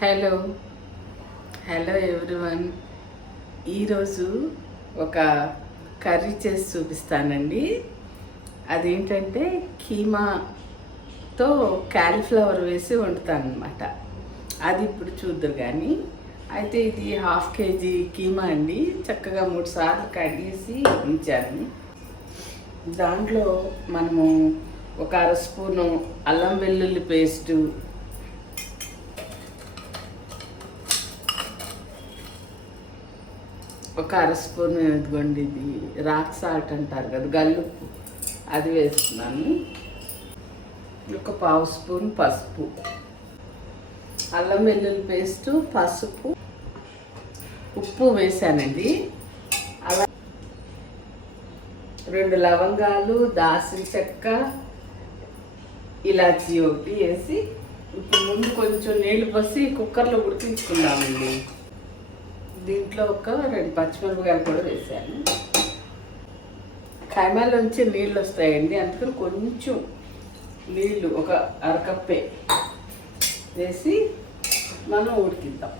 Hello hello everyone. ఈరోజు ఒక curry చేసి చూపిస్తానండి. అదేంటంటే కీమాతో క్యాలీఫ్లవర్ వేసి వండుతాను అనమాట. అది ఇప్పుడు చూద్దరు. కానీ అయితే ఇది 1/2 kg కీమా అండి. చక్కగా 3 సార్లు కడిగేసి ఉంచాను. దాంట్లో మనము ఒక 1/2 స్పూను అల్లం వెల్లుల్లి పేస్టు, ఒక 1/2 స్పూన్ ఇదిగోండి, ఇది రాక్ సాల్ట్ అంటారు కదా, గల్లుప్పు, అది వేస్తున్నాను. ఒక 1/2 స్పూన్ పసుపు, అల్లం వెల్లుల్లి పేస్టు, పసుపు, ఉప్పు వేసానండి. అలా 2 లవంగాలు, దాల్చిన చెక్క, ఇలాచీ ఒకటి వేసి ఇప్పుడు ముందు కొంచెం నీళ్లు పోసి కుక్కర్లో ఉడికించుకుందామండి. దీంట్లో ఒక 2 పచ్చిమిరపకాయలు కూడా వేసాను. కైమాలోంచి నీళ్ళు వస్తాయండి, అందుకని కొంచెం నీళ్ళు ఒక 1/2 కప్పే వేసి మనం ఉడికిద్దాం.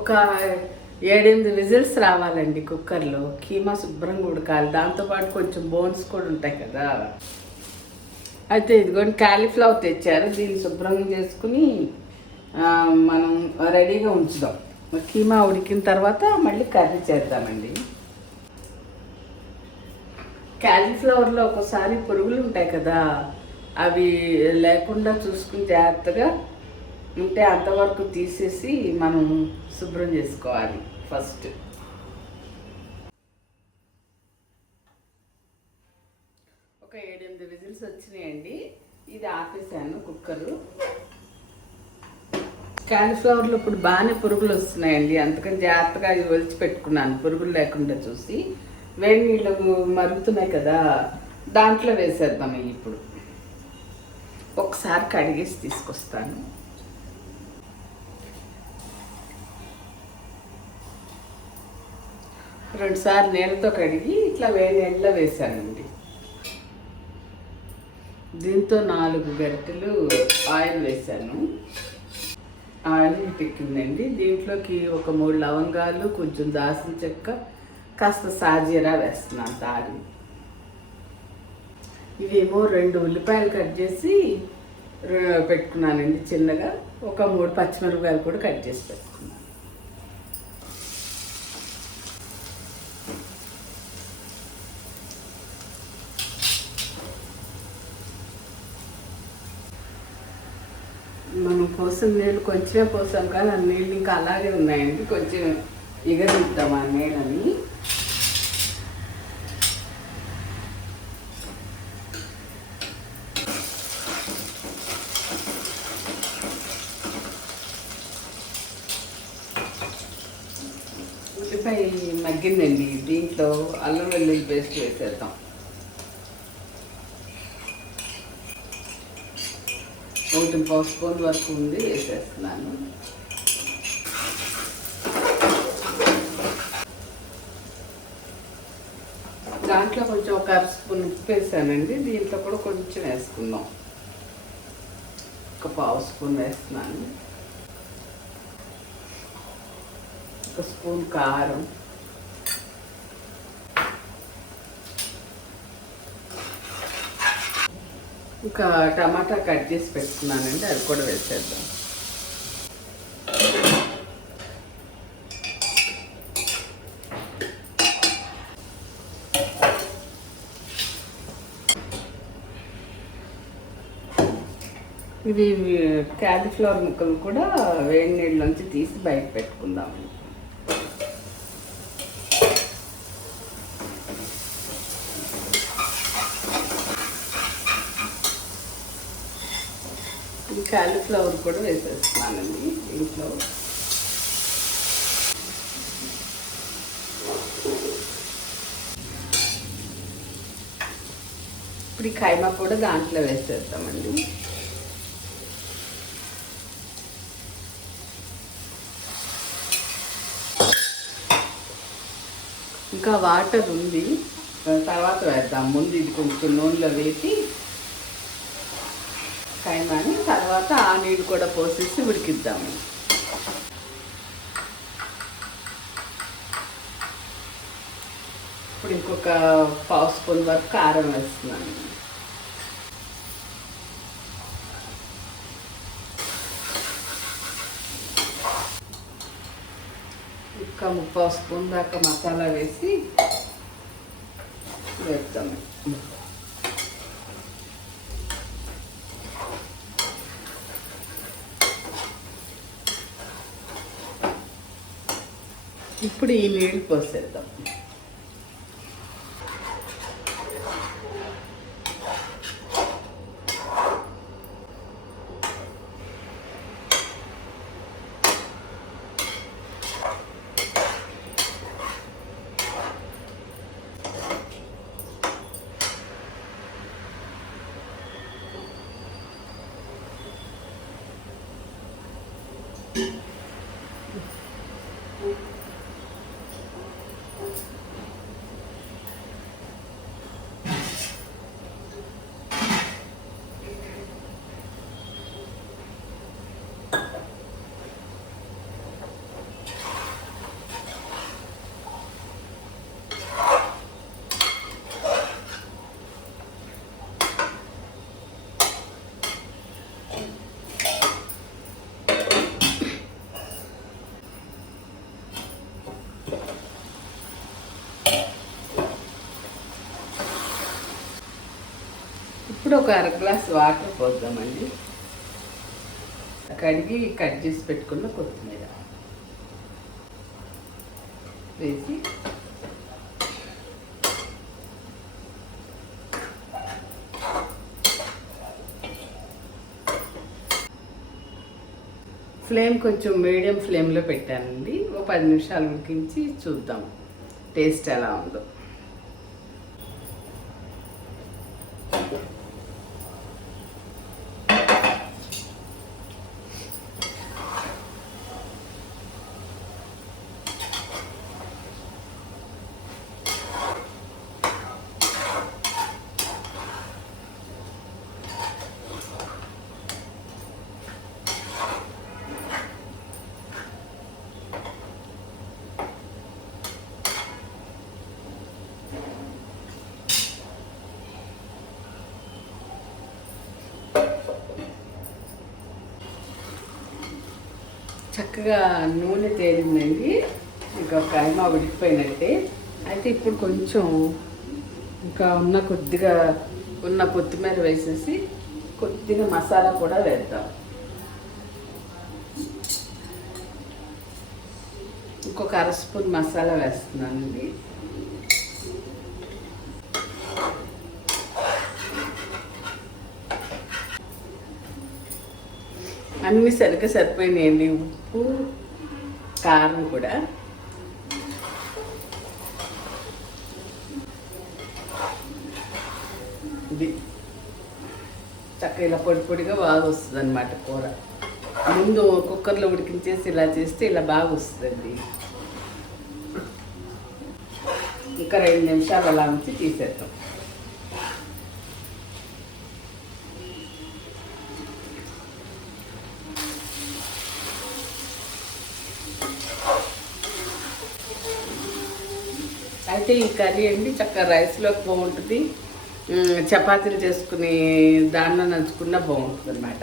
ఒక 7-8 విజిల్స్ రావాలండి కుక్కర్లో. కీమా శుభ్రంగా ఉడకాలి. దాంతోపాటు కొంచెం బోన్స్ కూడా ఉంటాయి కదా. అయితే ఇదిగోండి క్యాలీఫ్లవర్ తెచ్చారు. దీన్ని శుభ్రంగా చేసుకుని మనం రెడీగా ఉంచుదాం. కీమా ఉడికిన తర్వాత మళ్ళీ కర్రీ చేద్దామండి. క్యాలీఫ్లవర్లో ఒక్కోసారి పురుగులు ఉంటాయి కదా, అవి లేకుండా చూసుకుని జాగ్రత్తగా ఉంటే అంతవరకు తీసేసి మనం శుభ్రం చేసుకోవాలి ఫస్ట్. ఒక 7-8 విజిల్స్ వచ్చినాయండి. ఇది ఆపేసాను కుక్కరు. క్యాలీఫ్లవర్లో ఇప్పుడు బాగానే పురుగులు వస్తున్నాయండి, అందుకని జాగ్రత్తగా అది ఒలిచి పెట్టుకున్నాను పురుగులు లేకుండా చూసి. వేడి నీళ్ళు మరుగుతున్నాయి కదా, దాంట్లో వేసేద్దాం. ఇప్పుడు ఒకసారి కడిగేసి తీసుకొస్తాను. రెండుసార్లు నీళ్ళతో కడిగి ఇట్లా వేడి నీళ్ళలో వేసానండి. దీంతో 4 గరిటెలు ఆయిల్ వేసాను. ఆయిల్ ఎక్కిందండి. దీంట్లోకి ఒక 3 లవంగాలు, కొంచెం దాల్చిన చెక్క, కాస్త సాజీరా వేస్తున్నాను తాగి. ఇవేమో 2 ఉల్లిపాయలు కట్ చేసి పెట్టుకున్నానండి చిన్నగా. ఒక 3 పచ్చిమిరపకాయలు కూడా కట్ చేసి పెట్టుకున్నాను. మనం పోసిన నీళ్ళు కొంచెమే పోసాం కానీ ఆ నీళ్ళు ఇంకా అలాగే ఉన్నాయండి. కొంచెం ఎగరిద్దాం ఆ నీళ్ళని. ఉల్లిపాయ మగ్గిందండి. దీంట్లో అల్లం వెల్లుల్లి పేస్ట్ వేసేద్దాం. ఒకటి 1/2 స్పూన్ వరకు ఉంది, వేసేస్తున్నాను. దాంట్లో కొంచెం ఒక 1/2 స్పూన్ ఉప్పు వేసానండి. దీంట్లో కూడా కొంచెం వేసుకుందాం. ఒక 1/2 స్పూన్ వేస్తున్నాను. 1 స్పూన్ కారం, ఇంకా టమాటా కట్ చేసి పెట్టుకున్నానండి, అది కూడా వేసేద్దాం. ఇవి క్యాలీఫ్లవర్ ముక్కలు కూడా వేడి నీళ్ళలోంచి తీసి బయట పెట్టుకుందాం. క్యాలీఫ్లవర్ కూడా వేసేస్తున్నానండి దీంట్లో. ఇప్పుడు ఈ కైమా కూడా దాంట్లో వేసేద్దామండి. ఇంకా వాటర్ ఉంది, తర్వాత వేద్దాం. ముందు ఇది కొంచెం నూనెలో వేసి కైమాని తర్వాత ఆ నీళ్ళు కూడా పోసేసి ఉడికిద్దాము. ఇప్పుడు ఇంకొక పావు స్పూన్ వరకు కారం వేస్తున్నాను. ఇంకా 3/4 స్పూన్ దాకా మసాలా వేసి వేద్దాము. ఇప్పుడు ఈ నీళ్ళు పోసేద్దాం. ఇప్పుడు ఒక 1/2 గ్లాస్ వాటర్ పోద్దామండి. కడిగి కట్ చేసి పెట్టుకున్న కొత్తిమీర వేసి ఫ్లేమ్ కొంచెం మీడియం ఫ్లేమ్లో పెట్టానండి. ఒక 10 నిమిషాలు ఉడికించి చూద్దాం టేస్ట్ ఎలా ఉందో. చక్కగా నూనె తేలిందండి. ఇంకా కైమా ఉడికిపోయినట్టే. అయితే ఇప్పుడు కొంచెం ఇంకా కొద్దిగా ఉన్న కొత్తిమీర వేసేసి కొద్దిగా మసాలా కూడా వేద్దాం. ఇంకొక 1/2 స్పూన్ మసాలా వేస్తున్నానండి. అన్నీ సరిగ్గా సరిపోయినాయండి. ఉప్పు కారం కూడా. ఇది చక్కగా ఇలా పొడి పొడిగా బాగా వస్తుంది అన్నమాట కూర. ముందు కుక్కర్లో ఉడికించేసి ఇలా చేస్తే ఇలా బాగా వస్తుందండి. ఇంకా 2 నిమిషాలు అలా ఉంచి తీసేద్దాం. అయితే ఈ కర్రీ అండి చక్కగా రైస్లోకి బాగుంటుంది, చపాతీలు చేసుకుని దాంట్లో నంచుకున్నా బాగుంటుంది అన్నమాట.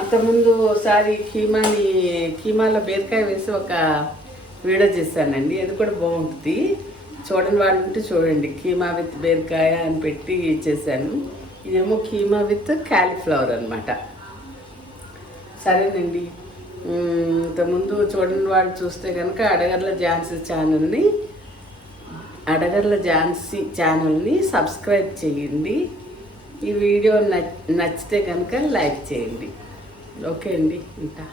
అంతకుముందు ఒకసారి కీమాలో బీరకాయ వేసి ఒక వీడియో చేశానండి. అది కూడా బాగుంటుంది. చూడని వాళ్ళు ఉంటే చూడండి. కీమా విత్ బీరకాయ అని పెట్టి చేశాను. ఇదేమో కీమా విత్ క్యాలీఫ్లవర్ అన్నమాట. సరేనండి. ఇంతకుముందు చూడని వాళ్ళు చూస్తే కనుక అడగర్ల ఝాన్సీ ఛానల్ని సబ్స్క్రైబ్ చేయండి. ఈ వీడియో నచ్చితే కనుక లైక్ చేయండి. ఓకే అండి, ఉంటా.